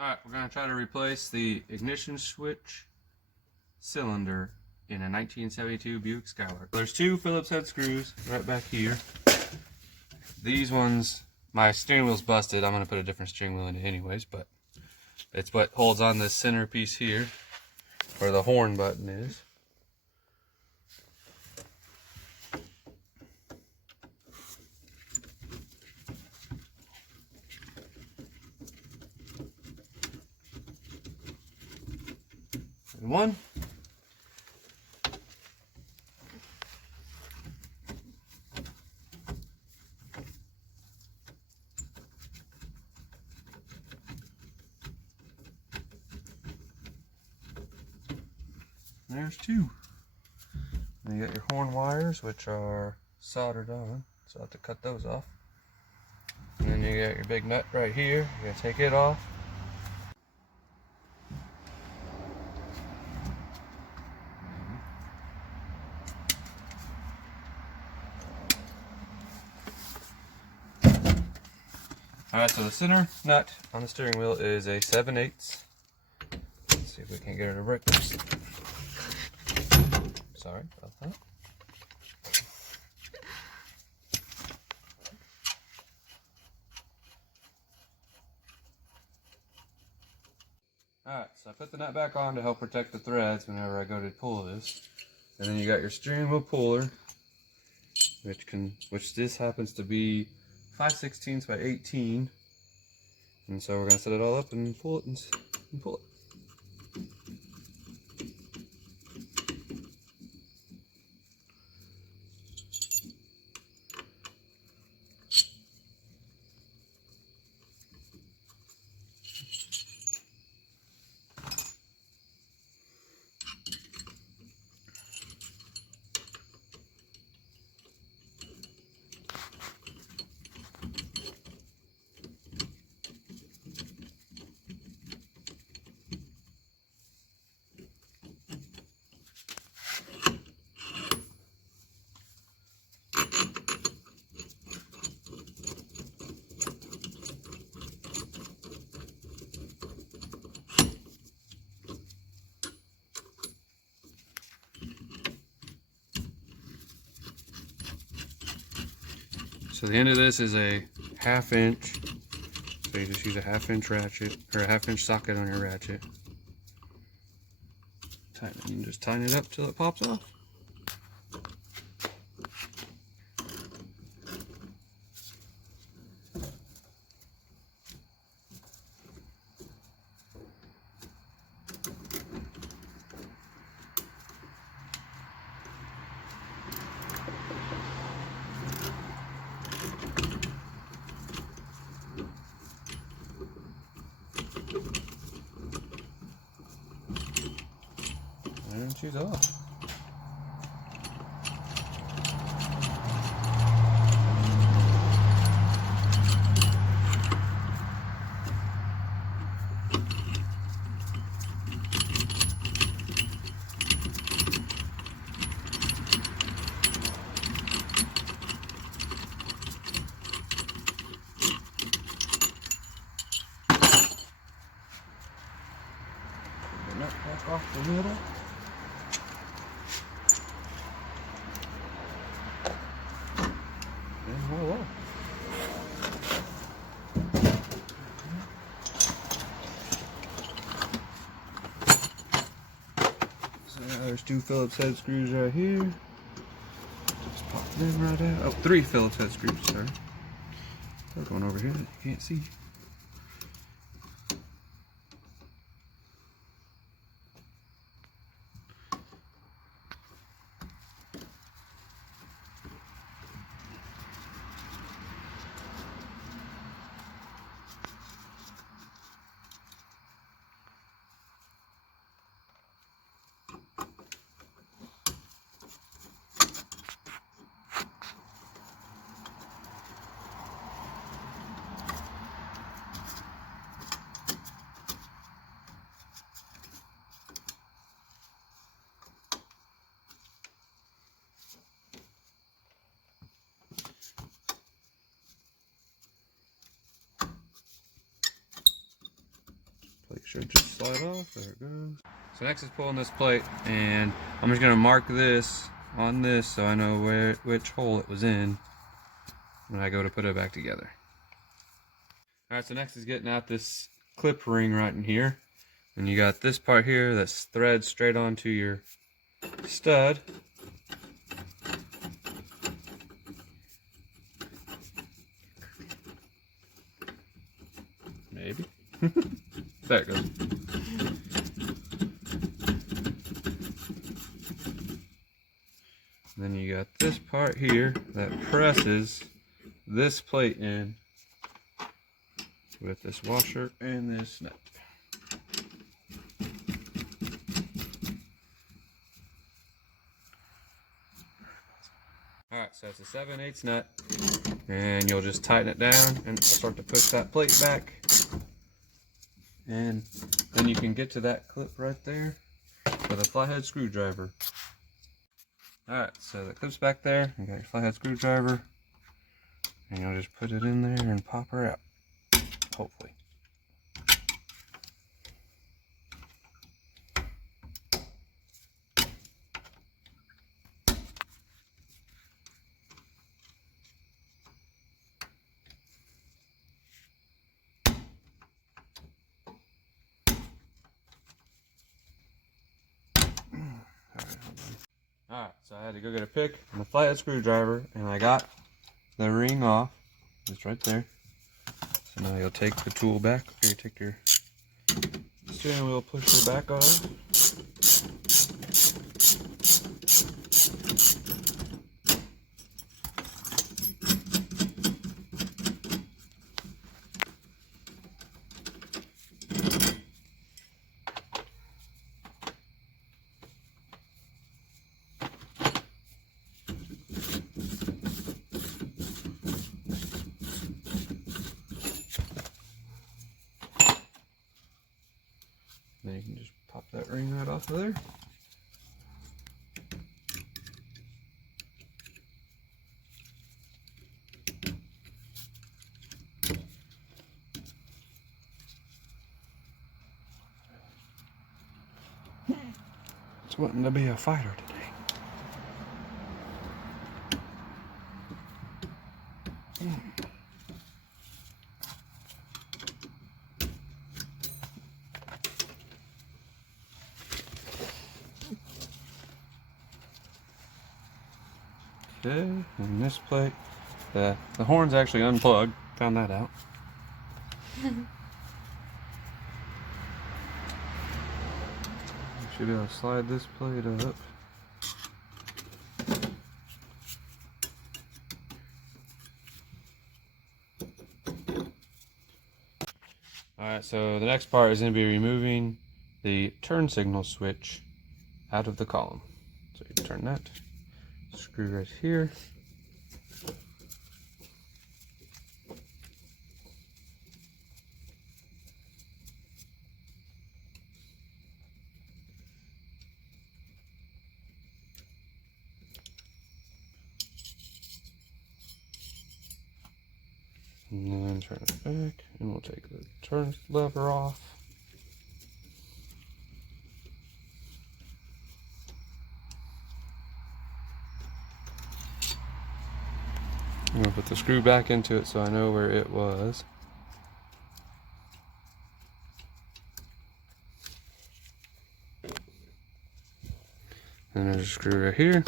Alright, we're going to try to replace the ignition switch cylinder in a 1972 Buick Skylark. There's two Phillips head screws right back here. These ones, my steering wheel's busted. I'm going to put a different steering wheel in it anyways, but it's what holds on this center piece here where the horn button is. And one. There's two. And you got your horn wires, which are soldered on, so I have to cut those off. And then you got your big nut right here. You gotta take it off. Alright, so the center nut on the steering wheel is a 7/8. Let's see if we can't get her to break this. Sorry about that. Alright, so I put the nut back on to help protect the threads whenever I go to pull this. And then you got your steering wheel puller, which this happens to be 5/16 by 18. And so we're going to set it all up and pull it and pull it. So the end of this is a 1/2 inch. So you just use a 1/2 inch ratchet, or a 1/2 inch socket on your ratchet. And just tighten it up till it pops off. And she's off. The nut back off the middle. Voila. So there's two Phillips head screws right here. Just pop them right out. Oh, three Phillips head screws, sorry. There's one over here that you can't see. Plate should just slide off. There it goes. So next is pulling this plate, and I'm just gonna mark this on this so I know which hole it was in when I go to put it back together. Alright, so next is getting out this clip ring right in here. And you got this part here that's threads straight onto your stud. Maybe. There it goes. Then you got this part here that presses this plate in with this washer and this nut. Alright, so it's a 7/8 nut, and you'll just tighten it down and start to push that plate back, and then you can get to that clip right there with a flathead screwdriver. Alright, so the clip's back there, you got your flathead screwdriver, and you'll just put it in there and pop her out, hopefully. Alright, so I had to go get a pick and a flathead screwdriver, and I got the ring off. It's right there. So now you'll take the tool back, or you take your steering wheel pusher back off. Then you can just pop that ring right off of there. It's wanting to be a fighter today. Okay, and this plate, the horn's actually unplugged. Found that out. Should be able to slide this plate up. Alright, so the next part is going to be removing the turn signal switch out of the column. So you turn that, screw right here. And then turn it back, and we'll take the turn lever off. I'm going to put the screw back into it so I know where it was. And there's a screw right here.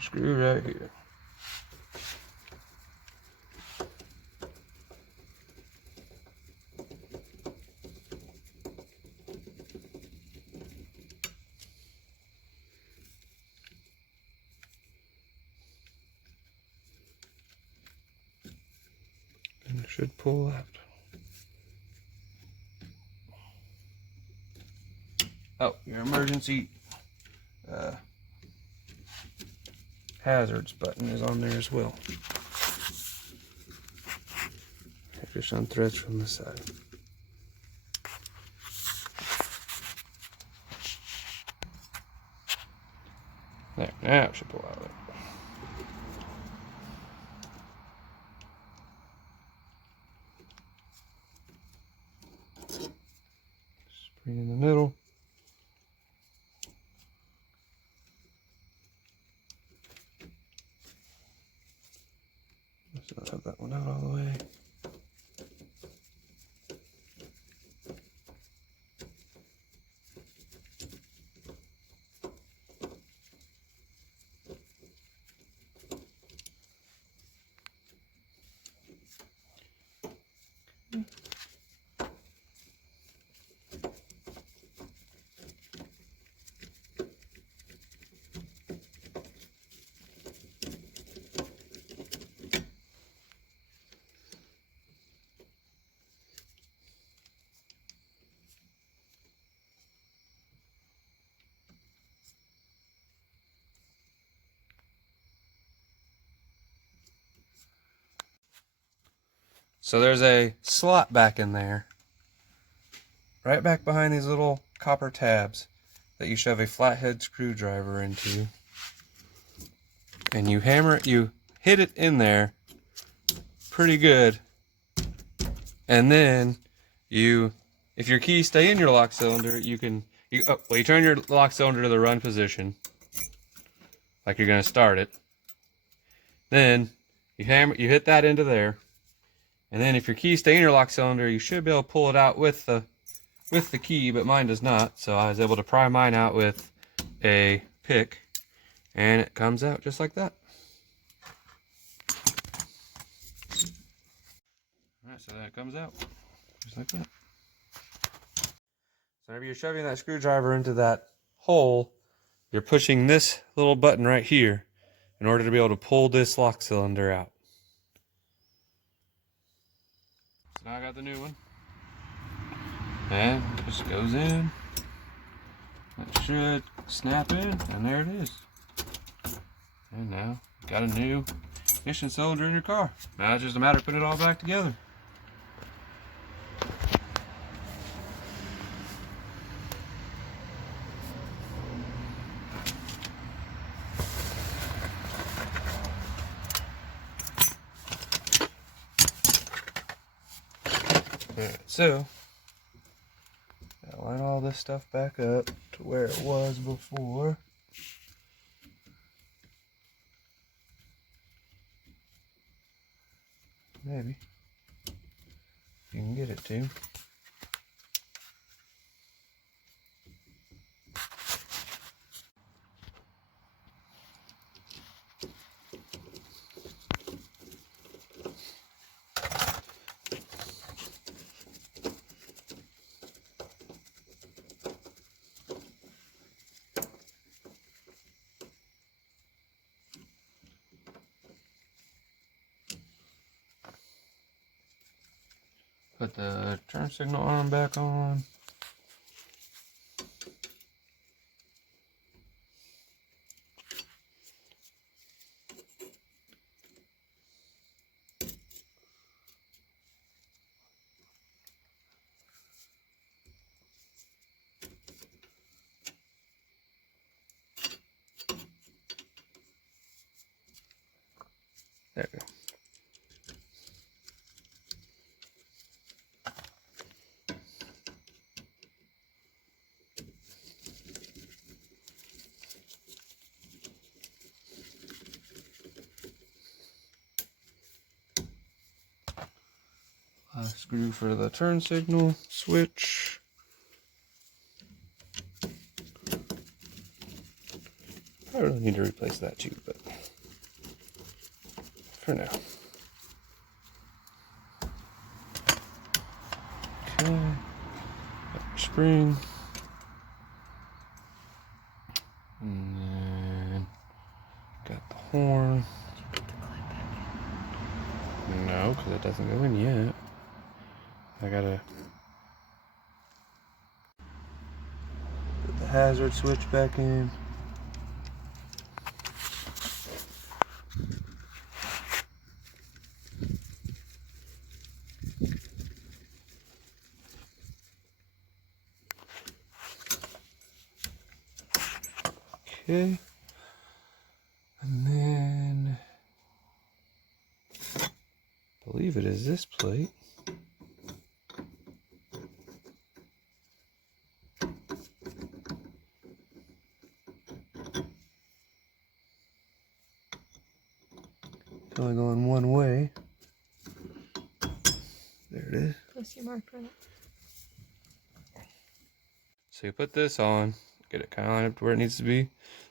Screw right here. And it should pull out. Oh, your emergency hazards button is on there as well. Just on threads from the side. There, now it should pull out of there. Spring in the middle. Let's not have that one out all the way. So there's a slot back in there, right back behind these little copper tabs, that you shove a flathead screwdriver into. And you hammer it, you hit it in there pretty good. And then if your keys stay in your lock cylinder, you turn your lock cylinder to the run position, like you're gonna start it. Then you hit that into there. And then if your keys stay in your lock cylinder, you should be able to pull it out with the key, but mine does not. So I was able to pry mine out with a pick, and it comes out just like that. Alright, so that comes out just like that. So whenever you're shoving that screwdriver into that hole, you're pushing this little button right here in order to be able to pull this lock cylinder out. Now I got the new one, and it just goes in. That should snap in, and there it is. And now you got a new ignition cylinder in your car. Now it's just a matter of putting it all back together. Alright, so I'll line all this stuff back up to where it was before. Maybe you can get it to. Put the turn signal arm back on. There we go. Screw for the turn signal switch. I really need to replace that too, but for now. Okay, spring. And then got the horn. No, because it doesn't go in yet. I gotta put the hazard switch back in. Okay. And then I believe it is this plate. It's only going one way. There it is. I see marked right. So you put this on, get it kind of lined up to where it needs to be.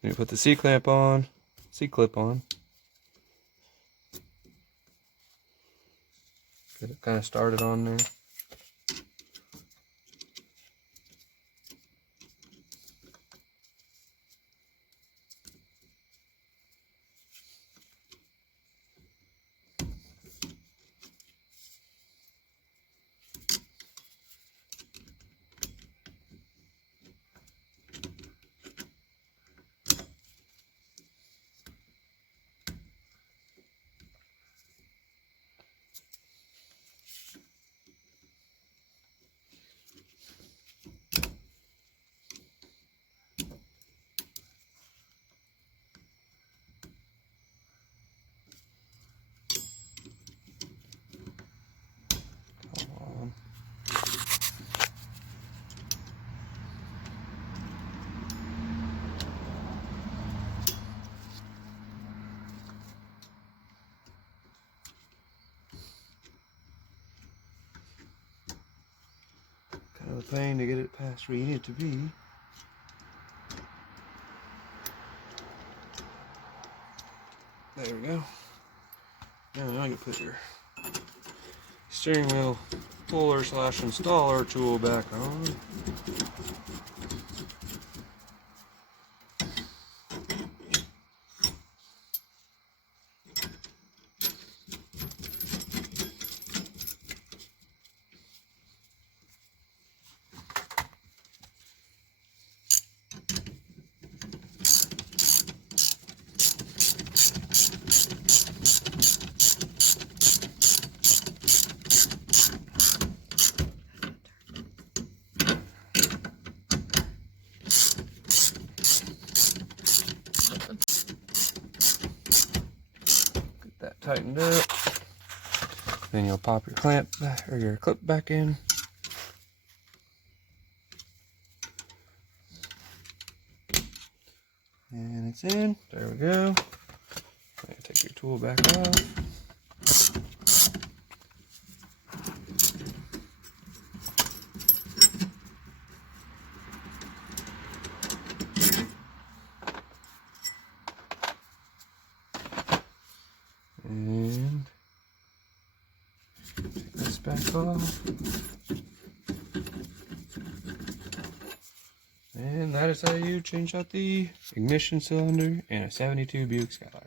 Then you put the C-clamp on, C-clip on. Get it kind of started on there. Kind of a pain to get it past where you need it to be. There we go. Now I can put your steering wheel puller / installer tool back on. Get that tightened up. Then you'll pop your clamp back, or your clip back in. And it's in. There we go. Take your tool back off. And take this back off. And that is how you change out the ignition cylinder in a 72 Buick Skylark.